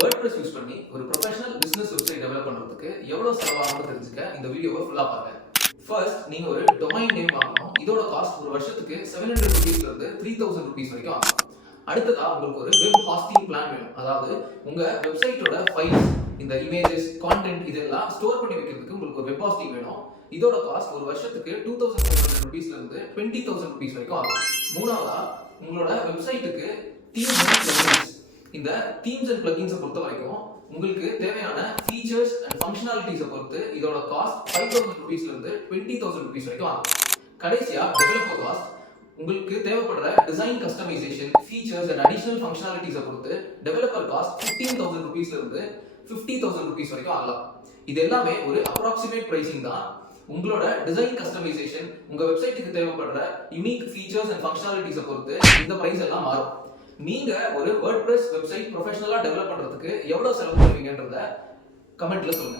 WordPress use பண்ணி ஒரு professional business website develop பண்றதுக்கு எவ்வளவு செலவாகும்னு தெரிஞ்சுக்க இந்த வீடியோவை ஃபுல்லா பாருங்க. ஃபர்ஸ்ட் நீங்க ஒரு டொமைன் நேம் வாங்கணும். இதோட காஸ்ட் ஒரு வருஷத்துக்கு 700 rupees ல இருந்து 3000 rupees வரைக்கும் ஆகும். அடுத்ததா உங்களுக்கு ஒரு வெப் ஹாஸ்டிங் பிளான் வேணும். அதாவது உங்க வெப்சைட்டோட ஃபைல்ஸ், இந்த இமேஜஸ், கான்டென்ட் இதெல்லாம் ஸ்டோர் பண்ணி வைக்கிறதுக்கு உங்களுக்கு ஒரு வெப் ஹாஸ்டிங் வேணும். இதோட காஸ்ட் ஒரு வருஷத்துக்கு 2400 rupees ல இருந்து 20000 rupees வரைக்கும் ஆகும். மூணாவதா உங்களோட வெப்சைட்டுக்கு தீம்ஸ் அண்ட் பிளகின்ஸ். இந்த தீம்ஸ் அண்ட் பிளகின்ஸை பொறுத்த வரைக்கும் உங்களுக்கு தேவையான ஃபீச்சர்ஸ் அண்ட் ஃபங்க்ஷனாலிட்டிஸை பொறுத்து இதோட காஸ்ட் 5000 rupees ல இருந்து 20000 rupees வரைக்கும் ஆகும். கடைசியா டெவலப்பர் காஸ்ட். உங்களுக்கு தேவைப்படுற design customization, features and additional ஃபங்க்ஷனாலிட்டிஸை பொறுத்து டெவலப்பர் காஸ்ட் 15000 rupees ல இருந்து 50000 rupees வரைக்கும் ஆகலாம். இது எல்லாமே ஒரு அப்ராக்சிமேட் பிரைசிங் தான். உங்களோட டிசைன் கஸ்டமைசேஷன், உங்க வெப்சைட்டுக்கு தேவைப்படுற யூனிக் ஃபீச்சர்ஸ் அண்ட் ஃபங்க்ஷனாலிட்டிஸை பொறுத்து இந்த பிரைஸ் எல்லாம் மாறும். நீங்க ஒரு WordPress வெப்சைட் ப்ரொஃபஷனலா டெவலப் பண்றதுக்கு எவ்வளவு செலவு பண்ணுவீங்கன்றத கமெண்ட்ல சொல்லுங்க.